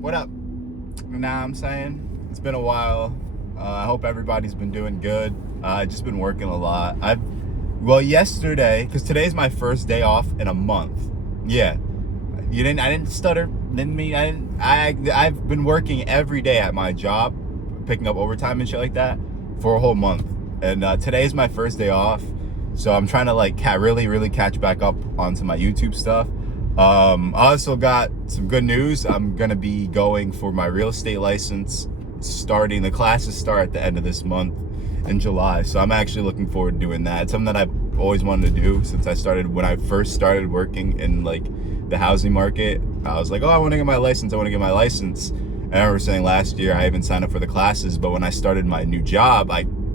What up? Nah, I'm saying it's been a while. I hope everybody's been doing good. I've just been working a lot. Yesterday, because today's my first day off in a month. Yeah, I didn't stutter. Didn't mean I didn't. I've been working every day at my job, picking up overtime and shit like that for a whole month. And today's my first day off, so I'm trying to really catch back up onto my YouTube stuff. I also got some good news. I'm gonna be going for my real estate license. The classes start at the end of this month in July, so I'm actually looking forward to doing that. It's something that I've always wanted to do since when I first started working in the housing market. I was like, oh, I want to get my license. And I remember saying last year I even signed up for the classes, but when I started my new job,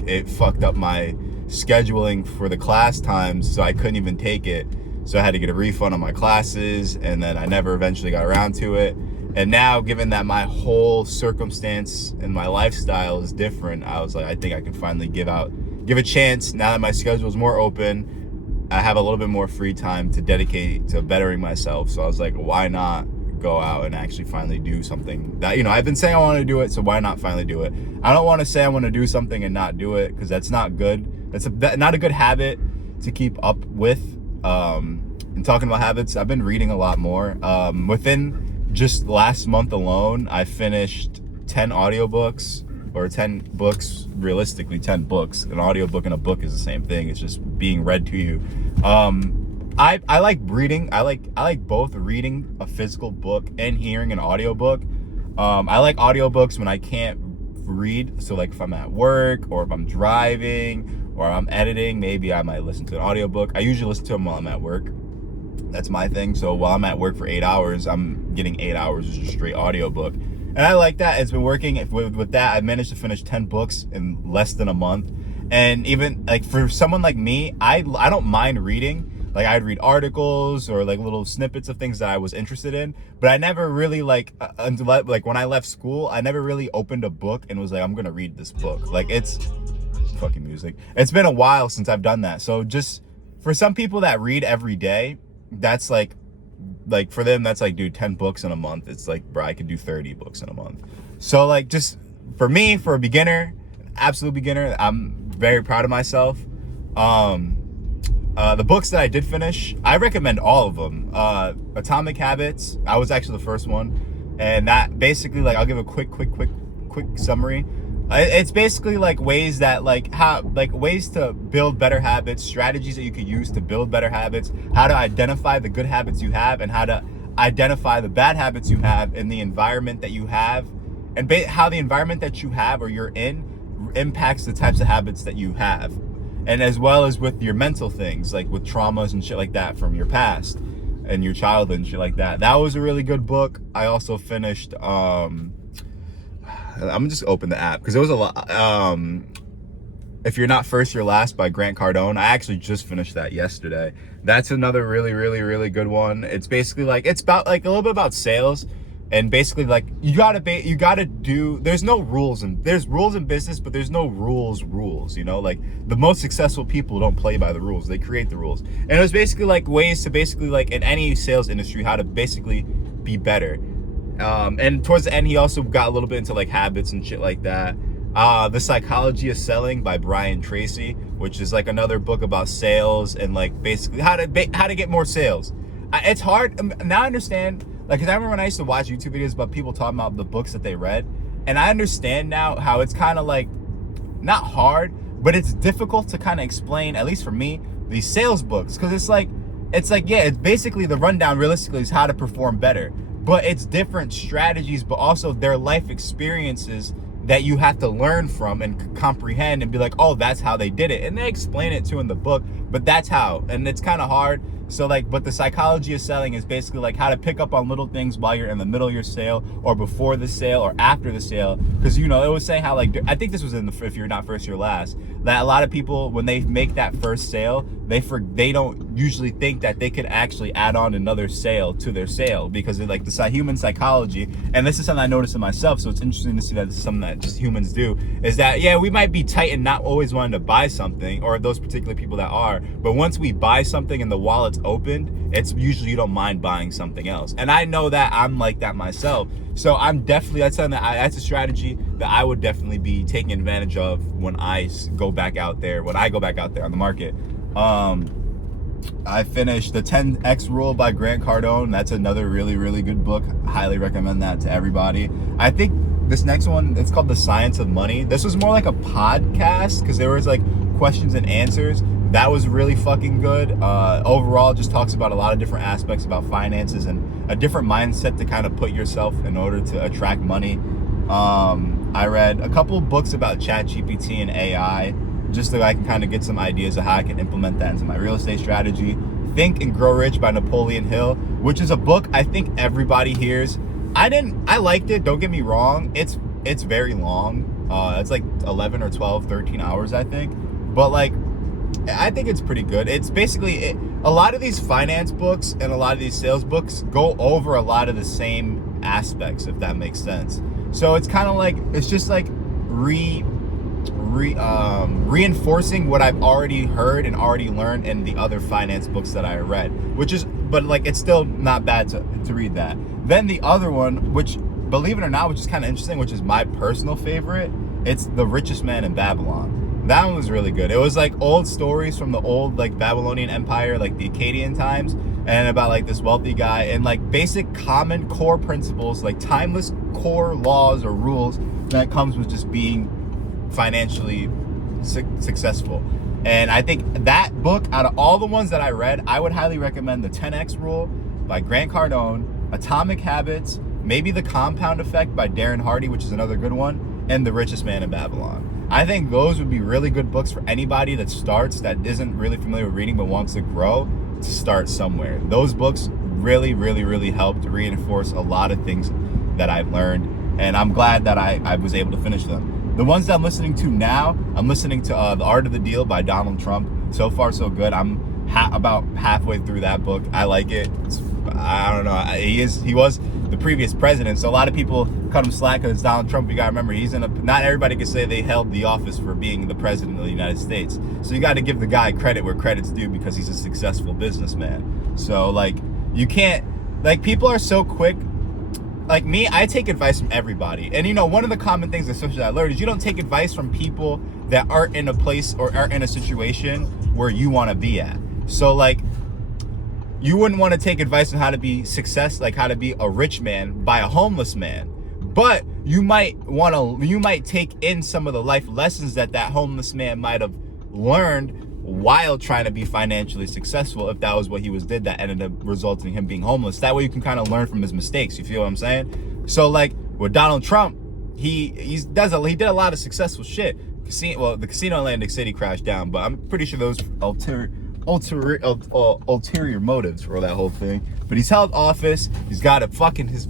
it fucked up my scheduling for the class times, so I couldn't even take it. So I had to get a refund on my classes, and then I never eventually got around to it. And now, given that my whole circumstance and my lifestyle is different, I was like, I think I can finally give a chance. Now that my schedule is more open, I have a little bit more free time to dedicate to bettering myself. So I was like, why not go out and actually finally do something that, I've been saying I want to do it, so why not finally do it? I don't want to say I want to do something and not do it, because that's not good. That's not a good habit to keep up with. And talking about habits, I've been reading a lot more. Within just last month alone, I finished 10 audiobooks, or 10 books, realistically 10 books. An audiobook and a book is the same thing. It's just being read to you. I like reading. I like both reading a physical book and hearing an audiobook. I like audiobooks when I can't read. So if I'm at work, or if I'm driving, or I'm editing, maybe I might listen to an audiobook. I usually listen to them while I'm at work. That's my thing. So while I'm at work for 8 hours, I'm getting 8 hours of just straight audiobook. And I like that. It's been working. With that, I managed to finish 10 books in less than a month. And even for someone like me, I don't mind reading. I'd read articles or little snippets of things that I was interested in, but I never really until when I left school, I never really opened a book and was like, I'm gonna read this book. It's fucking music. It's been a while since I've done that. So just for some people that read every day, that's for them, that's dude, 10 books in a month. It's bro, I could do 30 books in a month. So just for me, for a beginner, absolute beginner, I'm very proud of myself. The books that I did finish, I recommend all of them. Atomic Habits, I was actually the first one, and that basically I'll give a quick summary. It's basically ways that ways to build better habits, strategies that you could use to build better habits, how to identify the good habits you have, and how to identify the bad habits you have in the environment that you have, and how the environment that you have or you're in impacts the types of habits that you have, and as well as with your mental things, with traumas and shit like that from your past and your childhood and shit like that. That was a really good book. I also finished I'm gonna just open the app because it was a lot. If You're Not First, You're Last by Grant Cardone. I actually just finished that yesterday. That's another really good one. It's basically it's about a little bit about sales, and basically you gotta do. There's no rules, and there's rules in business, but there's no rules. The most successful people don't play by the rules; they create the rules. And it was basically ways to in any sales industry, how to basically be better. And towards the end, he also got a little bit into habits and shit like that. The Psychology of Selling by Brian Tracy, which is another book about sales and basically how to get more sales. It's hard now. I understand, because I remember when I used to watch YouTube videos about people talking about the books that they read, and I understand now how it's kind of not hard, but it's difficult to kind of explain, at least for me, these sales books, because it's basically the rundown realistically is how to perform better. But it's different strategies, but also their life experiences that you have to learn from and comprehend and be oh, that's how they did it. And they explain it too in the book, but that's how. And it's kind of hard. So but the Psychology of Selling is basically how to pick up on little things while you're in the middle of your sale, or before the sale, or after the sale. Because it was saying how I think this was in the If You're Not First, You're Last, that a lot of people, when they make that first sale, they don't usually think that they could actually add on another sale to their sale, because of the human psychology. And this is something I noticed in myself, so it's interesting to see that this is something that just humans do, is that we might be tight and not always wanting to buy something, or those particular people that are, but once we buy something and the wallet account's opened, it's usually you don't mind buying something else. And I know that I'm like that myself. So that's something that's a strategy that I would definitely be taking advantage of when I go back out there on the market. I finished The 10X Rule by Grant Cardone. That's another really, really good book. Highly recommend that to everybody. I think this next one, it's called The Science of Money. This was more like a podcast because there was like questions and answers. That was really fucking good. Overall, just talks about a lot of different aspects about finances and a different mindset to kind of put yourself in order to attract money. I read a couple books about ChatGPT and AI, just so I can kind of get some ideas of how I can implement that into my real estate strategy. Think and Grow Rich by Napoleon Hill, which is a book I think everybody hears. I liked it, don't get me wrong. It's very long. It's like 11 or 12, 13 hours, I think. But like, I think it's pretty good. It's basically, a lot of these finance books and a lot of these sales books go over a lot of the same aspects, if that makes sense. So it's kind of like, it's just like reinforcing what I've already heard and already learned in the other finance books that I read, but like, it's still not bad to read that. Then the other one, which, believe it or not, which is kind of interesting, which is my personal favorite, it's The Richest Man in Babylon. That one was really good. It was like old stories from the old like Babylonian Empire, like the Akkadian times, and about like this wealthy guy and like basic common core principles, like timeless core laws or rules that comes with just being financially successful. And I think that book, out of all the ones that I read, I would highly recommend The 10X Rule by Grant Cardone, Atomic Habits, maybe The Compound Effect by Darren Hardy, which is another good one, and The Richest Man in Babylon. I think those would be really good books for anybody that isn't really familiar with reading but wants to grow, to start somewhere. Those books really, really, really helped reinforce a lot of things that I've learned, and I'm glad that I was able to finish them. The ones that I'm listening to now, I'm listening to The Art of the Deal by Donald Trump. So far, so good. I'm about halfway through that book. I like it. I don't know. He was the previous president, so a lot of people cut him slack because it's Donald Trump. You gotta remember, not everybody can say they held the office for being the president of the United States. So you got to give the guy credit where credit's due because he's a successful businessman. So like, you can't, like, people are so quick. Like me, I take advice from everybody. And you know, one of the common things, especially that I learned, is you don't take advice from people that aren't in a place or aren't in a situation where you want to be at. So like, you wouldn't want to take advice on how to be how to be a rich man by a homeless man. But you might take in some of the life lessons that homeless man might have learned while trying to be financially successful, if that was what he did that ended up resulting in him being homeless. That way you can kind of learn from his mistakes. You feel what I'm saying? So like with Donald Trump, he did a lot of successful shit. The casino in Atlantic City crashed down, but I'm pretty sure those ulterior motives for that whole thing. But he's held office. He's got his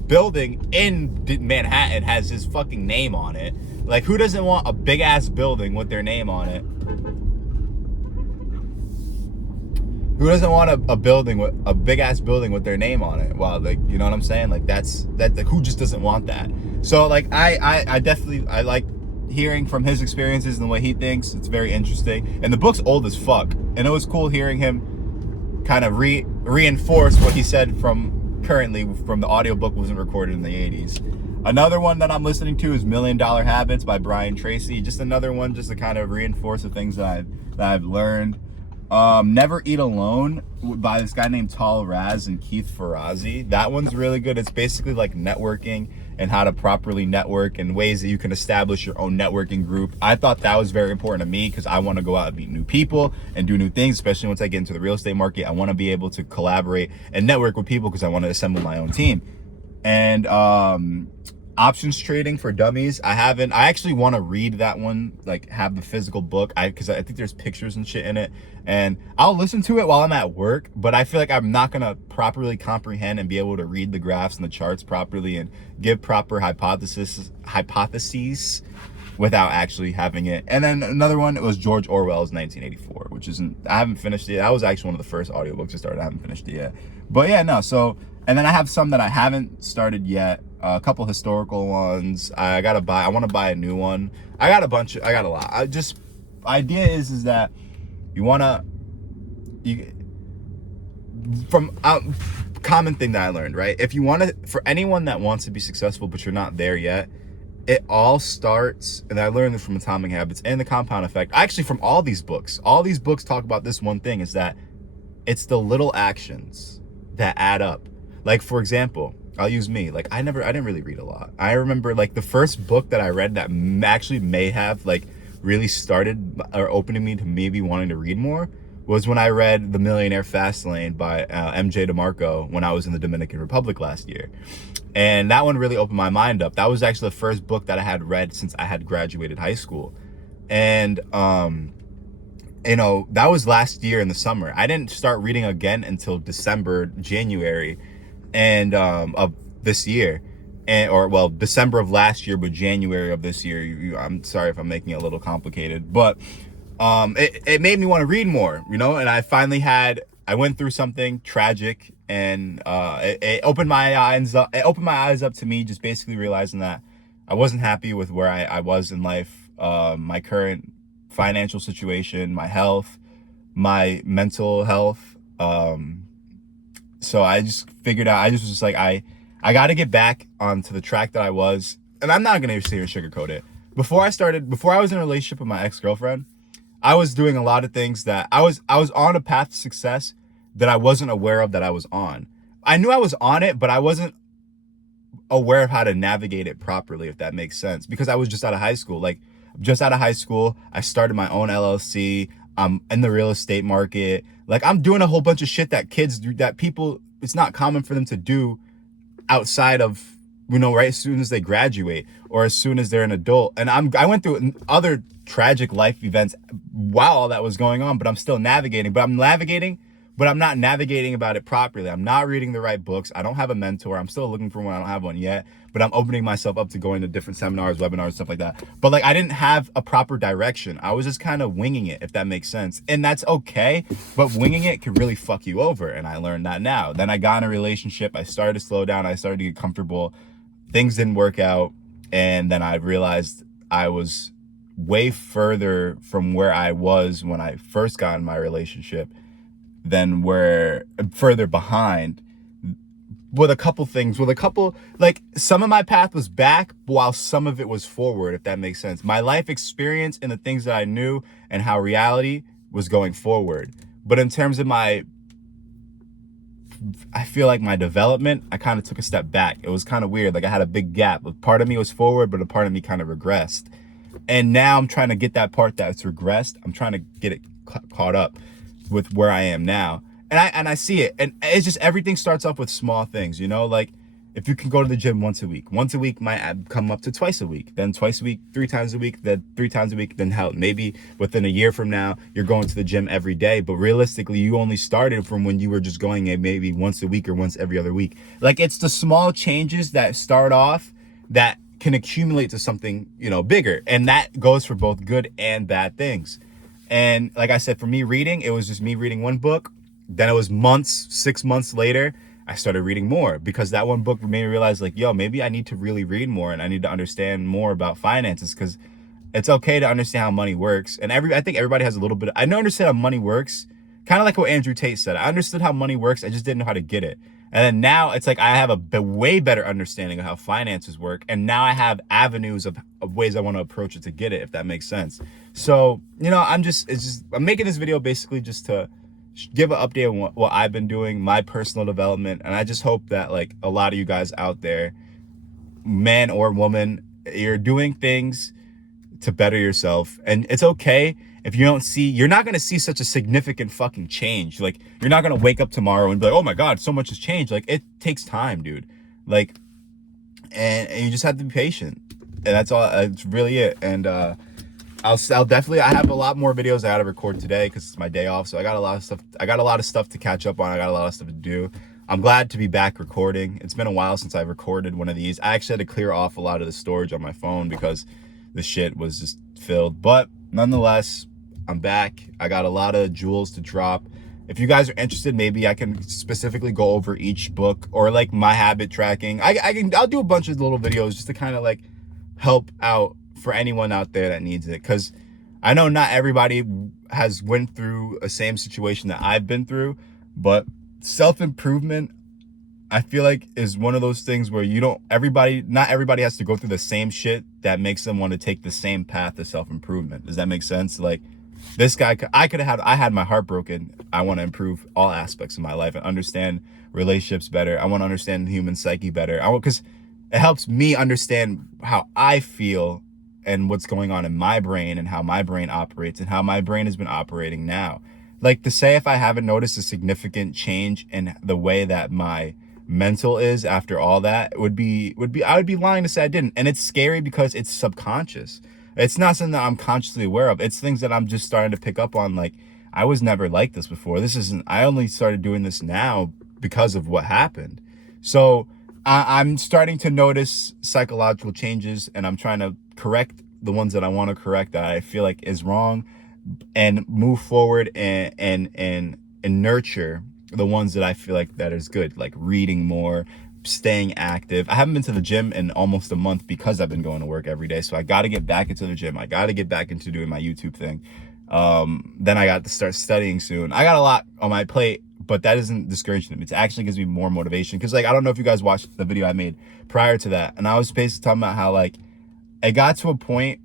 building in Manhattan has his fucking name on it. Like, who doesn't want a big ass building with their name on it? Who doesn't want a big ass building with their name on it? Wow, like, you know what I'm saying? Like, like, who just doesn't want that? So like, I definitely like hearing from his experiences and the way he thinks. It's very interesting. And the book's old as fuck. And it was cool hearing him kind of reinforce what he said from the audiobook wasn't recorded in the 80s. Another one that I'm listening to is $1 Million Habits by Brian Tracy. Just another one just to kind of reinforce the things that I've learned. Never Eat Alone by this guy named Tal Raz and Keith Ferrazzi. That one's really good. It's basically like networking and how to properly network and ways that you can establish your own networking group. I thought that was very important to me because I want to go out and meet new people and do new things, especially once I get into the real estate market. I want to be able to collaborate and network with people because I want to assemble my own team. And Options Trading for Dummies. I actually want to read that one, like have the physical book, because I think there's pictures and shit in it, and I'll listen to it while I'm at work, but I feel like I'm not gonna properly comprehend and be able to read the graphs and the charts properly and give proper hypotheses without actually having it. And then another one, it was George Orwell's 1984, which I haven't finished it. That was actually one of the first audiobooks I started. I haven't finished it yet, but yeah, no. So, and then I have some that I haven't started yet. A couple historical ones. I want to buy a new one. I got a lot. Idea is that from common thing that I learned, right? If you want to, for anyone that wants to be successful but you're not there yet, it all starts, and I learned this from Atomic Habits and the Compound Effect, actually from all these books. All these books talk about this one thing, is that it's the little actions that add up. Like, for example, I'll use me. Like, I didn't really read a lot. I remember, like, the first book that I read that actually may have, like, really started or opening me to maybe wanting to read more was when I read The Millionaire Fastlane by MJ DeMarco when I was in the Dominican Republic last year. And that one really opened my mind up. That was actually the first book that I had read since I had graduated high school. And, you know, that was last year in the summer. I didn't start reading again until January, and of this year. Or well, December of last year, but January of this year. I'm sorry if I'm making it a little complicated, but it made me want to read more, you know. And I went through something tragic, and it opened my eyes up. It opened my eyes up to me just basically realizing that I wasn't happy with where I was in life, my current financial situation, my health, my mental health. So I just figured out, I just was just like, I got to get back onto the track that I was. And I'm not going to sit here and sugarcoat it. Before I was in a relationship with my ex-girlfriend, I was doing a lot of things that I was on a path to success that I wasn't aware of that I was on. I knew I was on it, but I wasn't aware of how to navigate it properly, if that makes sense, because I was just out of high school. Like, just out of high school, I started my own LLC. I'm in the real estate market. Like, I'm doing a whole bunch of shit that people, it's not common for them to do outside of, you know, right as soon as they graduate or as soon as they're an adult. And I went through other tragic life events while all that was going on, but I'm still navigating. But I'm not navigating about it properly. I'm not reading the right books. I don't have a mentor. I'm still looking for one. I don't have one yet, but I'm opening myself up to going to different seminars, webinars, stuff like that. But like, I didn't have a proper direction. I was just kind of winging it, if that makes sense. And that's okay, but winging it could really fuck you over. And I learned that now. Then I got in a relationship. I started to slow down. I started to get comfortable. Things didn't work out. And then I realized I was way further from where I was when I first got in my relationship than where further behind with a couple things, like, some of my path was back while some of it was forward, if that makes sense. My life experience and the things that I knew and how reality was going forward. But in terms of I feel like my development, I kind of took a step back. It was kind of weird. Like, I had a big gap. A part of me was forward, but a part of me kind of regressed. And now I'm trying to get that part that's regressed. I'm trying to get it caught up with where I am now. And I see it. And it's just, everything starts off with small things, you know, like, if you can go to the gym once a week might come up to twice a week, then twice a week, 3 times a week, then 3 times a week, then hell, maybe within a year from now, you're going to the gym every day. But realistically, you only started from when you were just going maybe once a week or once every other week. Like, it's the small changes that start off that can accumulate to something, you know, bigger. And that goes for both good and bad things. And like I said, for me reading, it was just me reading one book. Then it was 6 months later, I started reading more, because that one book made me realize, like, yo, maybe I need to really read more, and I need to understand more about finances, because it's okay to understand how money works. And I think everybody has a little bit. I know, understand how money works, kind of like what Andrew Tate said. I understood how money works. I just didn't know how to get it. And then now it's like I have a way better understanding of how finances work. And now I have avenues of ways I want to approach it to get it, if that makes sense. So, you know, I'm making this video basically just to give an update on what I've been doing, my personal development. And I just hope that, like, a lot of you guys out there, man or woman, you're doing things to better yourself. And it's okay if you're not going to see such a significant fucking change. Like, you're not going to wake up tomorrow and be like, oh my God, so much has changed. Like, it takes time, dude. Like, and you just have to be patient. And that's all. That's really it. And I'll definitely, I have a lot more videos I gotta record today because it's my day off. So I got a lot of stuff to catch up on. I got a lot of stuff to do. I'm glad to be back recording. It's been a while since I recorded one of these. I actually had to clear off a lot of the storage on my phone because the shit was just filled. But nonetheless, I'm back. I got a lot of jewels to drop. If you guys are interested, maybe I can specifically go over each book, or like my habit tracking. I'll do a bunch of little videos just to kind of like help out for anyone out there that needs it, because I know not everybody has went through a same situation that I've been through, but self-improvement, I feel like, is one of those things where not everybody has to go through the same shit that makes them want to take the same path to self-improvement. Does that make sense? Like, this guy, I had my heart broken. I want to improve all aspects of my life and understand relationships better. I want to understand the human psyche better. Because it helps me understand how I feel and what's going on in my brain and how my brain operates and how my brain has been operating now. Like, to say if I haven't noticed a significant change in the way that my mental is after all that, I would be lying to say I didn't. And it's scary because it's subconscious. It's not something that I'm consciously aware of. It's things that I'm just starting to pick up on. Like, I was never like this before. I only started doing this now because of what happened. So I'm starting to notice psychological changes, and I'm trying to correct the ones that I want to correct that I feel like is wrong, and move forward and nurture the ones that I feel like that is good, like reading more, staying active. I haven't been to the gym in almost a month because I've been going to work every day. So I got to get back into the gym. I got to get back into doing my YouTube thing. Then I got to start studying soon. I got a lot on my plate, but that isn't discouraging me. It actually gives me more motivation. Cause like, I don't know if you guys watched the video I made prior to that. And I was basically talking about how, like, it got to a point,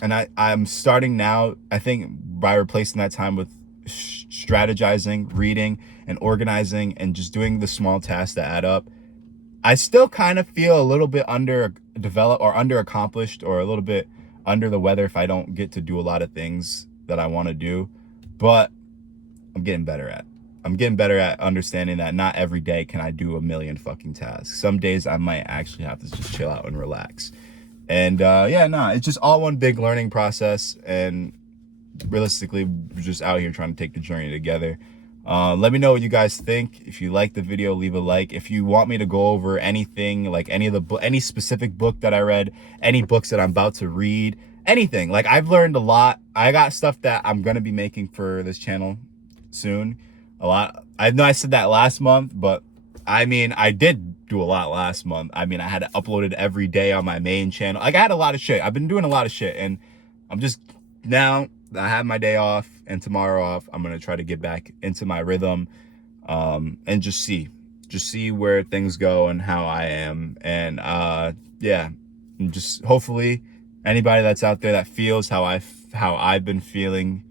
and I'm starting now, I think, by replacing that time with strategizing, reading, and organizing, and just doing the small tasks that add up. I still kind of feel a little bit underdeveloped or underaccomplished, or a little bit under the weather if I don't get to do a lot of things that I want to do. But I'm getting better at understanding that not every day can I do a million fucking tasks. Some days I might actually have to just chill out and relax. And it's just all one big learning process. And realistically, we're just out here trying to take the journey together. Let me know what you guys think. If you like the video, leave a like. If you want me to go over anything, like any specific book that I read, any books that I'm about to read, anything. Like, I've learned a lot. I got stuff that I'm gonna be making for this channel soon. A lot. I know I said that last month, but I mean, I did do a lot last month. I mean, I had to upload it every day on my main channel. Like, I had a lot of shit. I've been doing a lot of shit, and I'm just, now I have my day off and tomorrow off, I'm gonna try to get back into my rhythm, and just see where things go and how I am. And and just hopefully anybody that's out there that feels how I've been feeling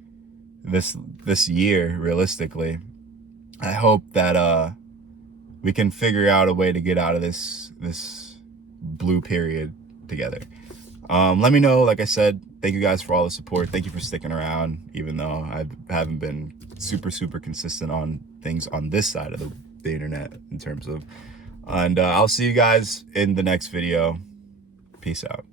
this year, realistically, I hope that we can figure out a way to get out of this blue period together. Let me know. Like I said, thank you guys for all the support. Thank you for sticking around, even though I haven't been super consistent on things on this side of the internet in terms of, and I'll see you guys in the next video. Peace out.